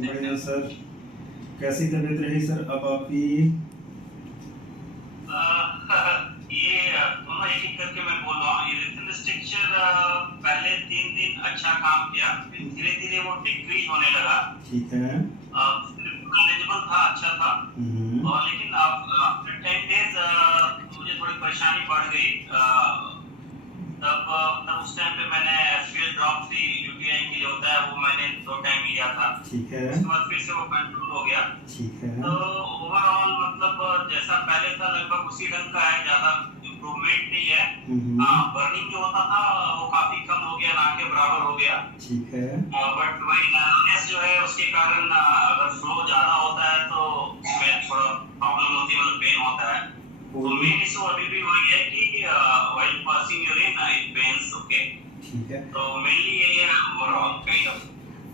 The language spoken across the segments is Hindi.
बढ़िया सर। कैसी तबीयत रही सर अब आपकी? ये दोनों एक एक करके मैं बोल रहा हूँ। ये रिथन स्ट्रक्चर पहले 3 दिन अच्छा काम किया, फिर धीरे धीरे वो डिक्रीज होने लगा। ठीक है। मैनेजेबल था, अच्छा था। और लेकिन आफ्टर 10 डेज मुझे थोड़ी परेशानी बढ़ गई। तब उस टाइम पे मैंने फील्ड ड्रॉप थी यूटीआई के लिए होता है, वो मैंने 2 टाइम लिया था। ठीक है। उसके बाद फिर से वो कंट्रोल हो गया। ठीक है। तो ओवरऑल मतलब जैसा पहले था लगभग उसी ढंग का है, ज्यादा इम्प्रूवमेंट नहीं है। बर्निंग जो होता था वो काफी कम हो गया, ना के बराबर हो गया। ठीक है। बट वही नर्वसनेस जो है उसके कारण अगर फ्लो ज्यादा होता है तो उसमें थोड़ा प्रॉब्लम होती है, मतलब पेन होता है। तो मेन इशू अभी भी वही है कि while passing urine it pens. Okay, ठीक है। तो मेनली यही है ओवरऑल काइंड ऑफ।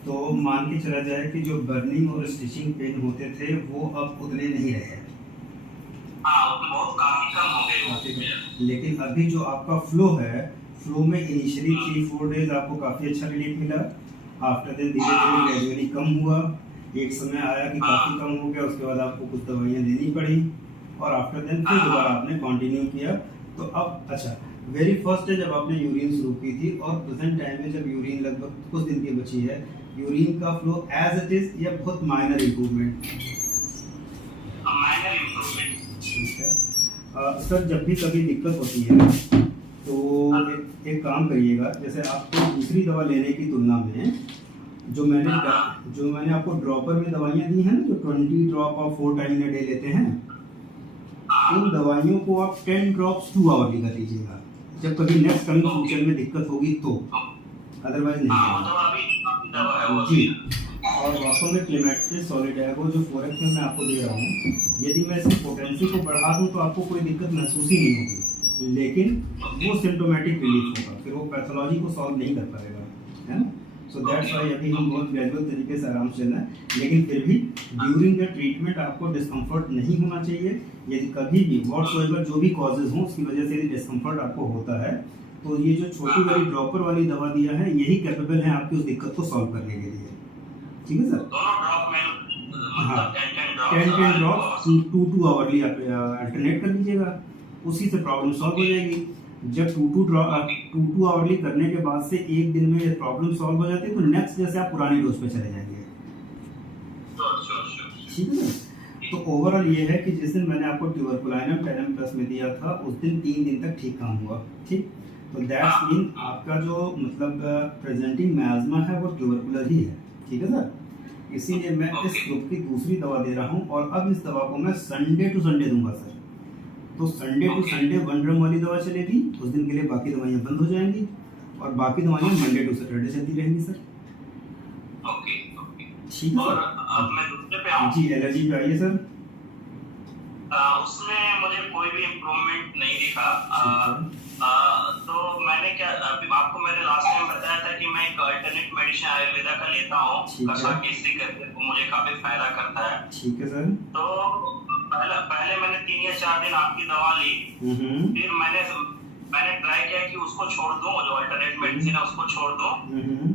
तो मान के चला जाए कि जो बर्निंग और स्टिचिंग पेन होते थे वो अब उतने नहीं रहे। हाँ, वो बहुत काफी कम हो गए। लेकिन अभी जो आपका फ्लो है, फ्लो में इनिशियली 3-4 डेज आपको काफ़ी अच्छा रिलीफ मिला। आफ्टर देन धीरे धीरे ग्रेजुअली कम हुआ। एक समय आया कि काफ़ी कम हो गया, उसके बाद आपको कुछ दवाइयाँ लेनी पड़ी और आफ्टर देन फिर दोबारा आपने कंटिन्यू किया। तो अब अच्छा, वेरी फर्स्ट डे जब आपने यूरिन शुरू की थी और प्रेजेंट टाइम में जब यूरिन लगभग कुछ दिन की बची है, यूरिन का फ्लो एज इट इज या बहुत माइनर इम्प्रूवमेंट? Minor improvement. ठीक है। सर जब भी कभी दिक्कत होती है तो एक काम करिएगा, जैसे आपको दूसरी दवा लेने की तुलना में जो मैंने आपको ड्रॉपर में दवाइयाँ दी हैं ना, जो 20 ड्रॉप आप 4 टाइम ए डे लेते हैं, उन दवाइयों को आप 10 ड्रॉप्स 2 आवरली कर लीजिएगा जब कभी नेक्स्ट कमिंग फ्यूचर में दिक्कत होगी तो, अदरवाइज नहीं। जी। और वास्तव में क्लेमेक्टिस सॉलिडैगो जो फोरेक्स में मैं आपको दे रहा हूँ, यदि मैं इसकी पोटेंसी को बढ़ा दूँ तो आपको कोई दिक्कत महसूस ही नहीं होगी, लेकिन वो सिम्टोमेटिक रिलीफ होगा, फिर वो पैथोलॉजी को सॉल्व नहीं कर पाएगा, है ना। सो दैट्स वाई अभी हम बहुत ग्रेजुअल तरीके से आराम से चल रहे हैं, लेकिन फिर भी ड्यूरिंग द ट्रीटमेंट आपको डिस्कम्फर्ट नहीं होना चाहिए। यदि कभी भी व्हाटसोएवर जो भी कॉजेज हों उसकी वजह से यदि डिस्कम्फर्ट आपको होता है तो ये जो छोटी वाली ड्रॉपर वाली दवा दिया है यही कैपेबल है आपकी उस दिक्कत को सॉल्व करने के लिए। ठीक है सर। हाँ, 10 ड्रॉप 2 आवरली आप अल्टरनेट कर लीजिएगा, उसी से प्रॉब्लम सॉल्व हो जाएगी। जब 2 आवरली करने के बाद से एक दिन में प्रॉब्लम सॉल्व हो जाती है तो नेक्स्ट जैसे आप पुरानी डोज पे चले जाएंगे। ठीक है सर। तो ओवरऑल ये है कि जिस दिन मैंने आपको ट्यूबरकुलाइनम 10m+ में दिया था उस दिन 3 दिन तक ठीक काम हुआ। ठीक, तो दैट्स मीन आपका जो मतलब प्रेजेंटिंग मियास्मा है वो ट्यूबरकुलर ही है। ठीक है सर, इसीलिए मैं इस ग्रुप की दूसरी दवा दे रहा हूँ और अब इस दवा को मैं संडे टू संडे दूंगा सर। तो संडे टू संडे 1 ड्रम वाली दवा चलेगी, उस दिन के लिए बाकी दवाइयाँ बंद हो जाएंगी और बाकी दवाइयाँ मंडे टू सैटरडे चलती रहेंगी सर। ओके, ठीक है और अब मैं दूसरे पे आऊँ। जी, एलर्जी पे आइए सर। उसमें मुझे कोई भी इम्प्रूवमेंट नहीं दिखा। तो मैंने क्या, अभी आपको मैंने लास्ट टाइम बताया था कि मैं एक अल्टरनेट मेडिसिन आयुर्वेदा का लेता हूँ, कसा केसरी करके, वो मुझे काफी फायदा करता है। ठीक है सर। तो पहले मैंने 3 या 4 दिन आपकी दवा ली, फिर मैंने ट्राई किया कि उसको छोड़ दूं, जो अल्टरनेट मेडिसिन है उसको छोड़ दूं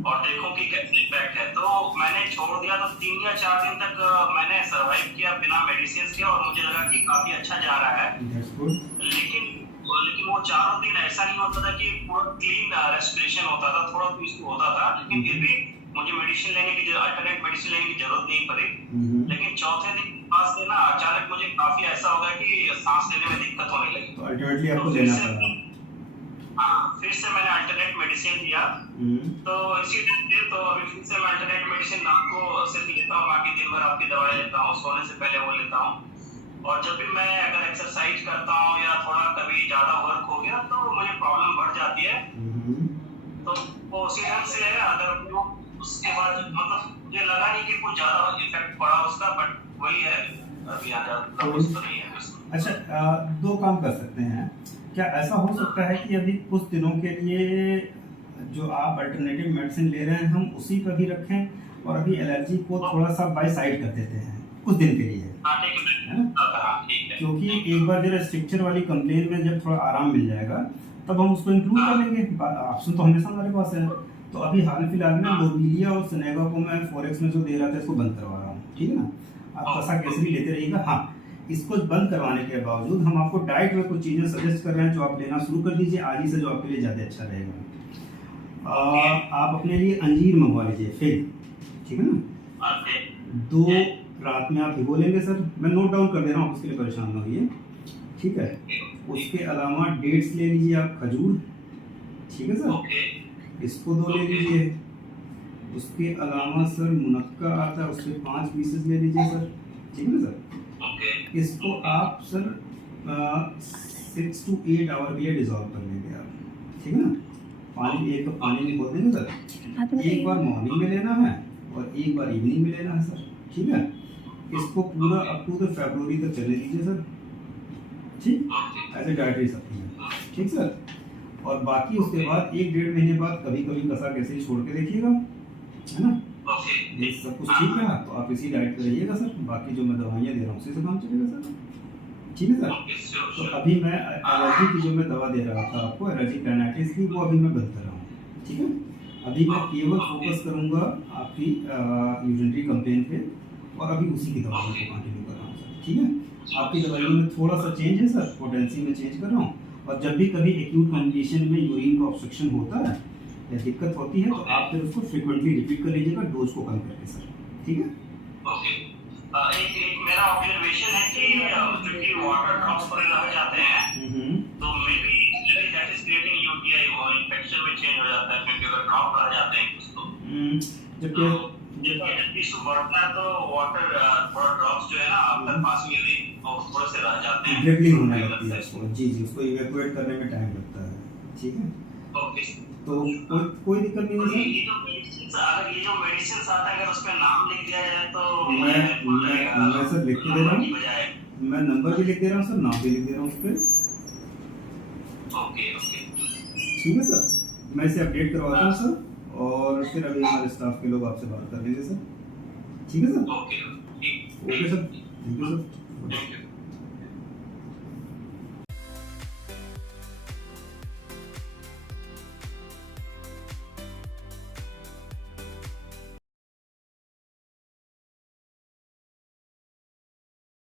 और देखूं कि कैसे इफेक्ट है। तो मैंने छोड़ दिया, तो 3 या 4 दिन तक मैंने सरवाइव किया बिना मेडिसिन के और मुझे लगा कि काफी अच्छा जा रहा है। लेकिन वो 4 दिन ऐसा नहीं होता था कि पूरा क्लीन रेस्पिरेशन होता था, थोड़ा तो इशू होता था, लेकिन फिर भी मुझे मेडिसिन लेने की अल्टरनेट मेडिसिन लेने की जरूरत नहीं पड़ी। लेकिन चौथे दिन पास से ना अचानक मुझे काफी ऐसा हो गया कि सांस लेने में दिक्कत होने लगी। तो अल्टरनेटली आपको लेना पड़ा। हाँ, फिर से मैंने अल्टरनेट मेडिसिन लिया। तो इसी दिन तो अभी फिर से मैं अल्टरनेट मेडिसिन रात को सिर्फ लेता हूँ, बाकी दिन भर आपकी दवाई लेता हूँ, सोने से पहले वो लेता हूँ। और जब भी मैं अगर एक्सरसाइज करता हूँ या थोड़ा कभी ज्यादा वर्क हो गया तो मुझे प्रॉब्लम बढ़ जाती है। तो वो उसी ढंग से है। अगर उसके बाद मतलब मुझे लगा नहीं कि कुछ ज्यादा इफेक्ट पड़ा उसका, बट वही है, अभी कुछ तो नहीं है। अच्छा, 2 काम कर सकते हैं। क्या ऐसा हो सकता है कि अभी कुछ दिनों के लिए जो आप अल्टरनेटिव मेडिसिन ले रहे हैं हम उसी पर भी रखें और अभी एलर्जी को थोड़ा सा बाय साइड कर देते हैं कुछ दिन के लिए, है ना? क्योंकि एक बार जरा स्ट्रक्चर वाली कंप्लेन में जब थोड़ा आराम मिल जाएगा तब हम उसको इंक्लूड कर लेंगे। ऑप्शन तो हमेशा हमारे पास है। तो अभी हाल फिलहाल में लोबीलिया और सनेगा को मैं फॉरेक्स में जो दे रहा था इसको बंद करवा रहा हूँ, ठीक है ना। आप कसा केसरी लेते रहिएगा। हाँ, इसको बंद करवाने के बावजूद हम आपको डाइट में कुछ चीज़ें सजेस्ट कर रहे हैं जो आप लेना शुरू कर दीजिए आज ही से, जो आपके लिए ज़्यादा अच्छा रहेगा। आप अपने लिए अंजीर मंगवा लीजिए फिर, ठीक है ना। 2 रात में आप भिगो लेंगे सर, मैं नोट डाउन कर दे रहा हूँ, उसके लिए परेशान ना होइए, ठीक है। उसके अलावा डेट्स ले लीजिए आप, खजूर, ठीक है सर, इसको 2 ले लीजिए। उसके अलावा सर मुनक्का आता है, उसके 5 पीसेस ले लीजिए सर, ठीक है ना सर। इसको आप सर 6 to 8 आवर के लिए डिजॉल्व कर लेंगे आप, ठीक है ना। पानी 1 कप पानी में घोल देंगे सर, एक बार मॉर्निंग में लेना है और एक बार इवनिंग में लेना है सर, ठीक है। इसको पूरा अप टू द फरवरी तक चलने दीजिए सर, ठीक, ऐसे डाइटरी सप्लीमेंट, ठीक सर। और बाकी उसके बाद 1-1.5 महीने बाद कभी कभी कसा कैसे छोड़ के देखिएगा, है ना। ये सब कुछ ठीक है तो आप इसी डाइट पे रहिएगा सर, बाकी जो मैं दवाइयाँ दे रहा हूँ उसी से काम चलेगा सर, ठीक है सर। तो अभी मैं एलर्जी की जो मैं दवा दे रहा था आपको, एलर्जी राइनाइटिस की, वो अभी मैं बंद कर रहा हूँ, ठीक है। अभी मैं केवल फोकस करूँगा आपकी यूरिनरी कंप्लेन पे, और अभी उसी की दवा को कंटिन्यू कर रहा हूँ सर, ठीक है। आपकी दवाइयों में थोड़ा सा चेंज है सर, पोटेंसी में चेंज कर रहा हूँ, और जब भी कभी एक्यूट कंडीशन में यूरिन का ऑब्स्ट्रक्शन होता है या दिक्कत होती है तो आप फिर उसको फ्रीक्वेंटली रिपीट कर लीजिएगा, डोज को कम करके सर, ठीक है। ओके, एक मेरा ऑब्जर्वेशन है कि जो कि वाटर ड्रॉप्स पर रह जाते हैं तो may be that is creating UTI, वो इंफेक्शन में चेंज हो जाता है, क्योंकि अगर ड्रॉप रह जाते हैं कुछ तो जब इशू बढ़ता है तो वाटर थोड़ा ड्रॉप्स जो है ना आपके पास में भी और थोड़े से रह जाते हैं, ड्रिबलिंग होने लगती है उसको, जी जी, उसको इवैक्यूएट करने में टाइम लगता है, ठीक है। ओके, तो कोई दिक्कत नहीं है सर। ये जो मेडिसिन आता है अगर उसमें नाम लिख दिया जाए तो मैं सर लिख के दे रहा हूँ, मैं नंबर भी लिख दे रहा हूँ सर, नाम भी लिख दे रहा हूँ उस पर, ओके ओके, ठीक है सर। मैं इसे अपडेट करवाता हूँ सर, और फिर अभी हमारे स्टाफ के लोग आपसे बात कर लेंगे सर, ठीक है sir. Okay okay sir, thank you sir.